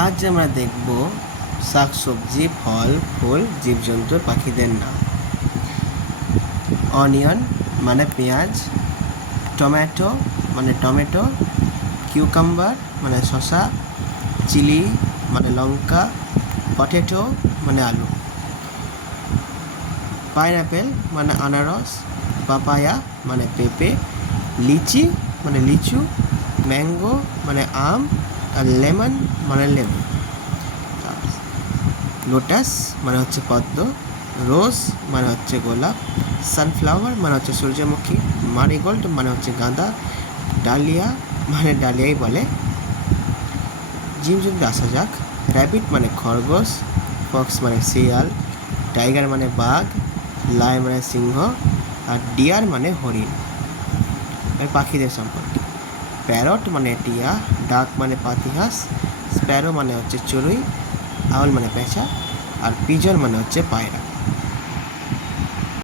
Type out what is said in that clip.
আজ আমরা দেখব শাকসবজি ফল, ফুল জীবজন্তু পাখিদের নাম। অনিয়ন মানে পেঁয়াজ, টমেটো মানে টমেটো, কিউকাম্বার মানে শসা, চিলি মানে লঙ্কা, পটেটো মানে আলু। পাইনাপেল মানে আনারস, পাপায়া মানে পেঁপে, লিচি মানে লিচু, ম্যাঙ্গো মানে আম আর লেমন মানে লেবু। লোটাস মানে হচ্ছে পদ্ম, রোজ মানে হচ্ছে গোলাপ, সানফ্লাওয়ার মানে হচ্ছে সূর্যমুখী, মারিগোল্ড মানে হচ্ছে গাঁদা, ডালিয়া মানে ডালিয়াই বলে। জিম জীবজন্তু আসা যাক, র্যাবিট মানে খরগোশ, ফক্স মানে শিয়াল, টাইগার মানে বাঘ লায় মানে সিংহ, আর ডিয়ার মানে হরিণ। এর পাখিদের সম্পর্কে। প্যারট মানে টিয়া, ডাক মানে পাতিহাঁস, স্প্যারো মানে হচ্ছে চড়ুই, আউল মানে পেঁচা, আর পিজন মানে হচ্ছে পায়রা।